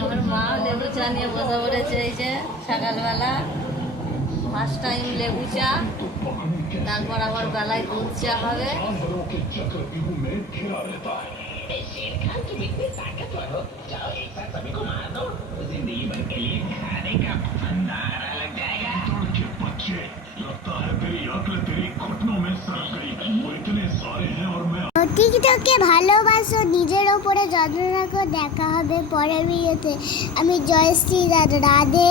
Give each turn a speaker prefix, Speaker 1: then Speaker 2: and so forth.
Speaker 1: আমার মা
Speaker 2: লেবু চা নিয়ে বসে পড়েছে, এই সকালবেলা। ফার্স্ট লেবু চা। তারপর আবার বেলায় দুধ চা হবে।
Speaker 1: টিকটকে ভালোবাসো নিজের ওপরে যত্ন রাখো দেখা হবে পরের বিয়েতে আমি জয়শ্রী রাধে রাধে।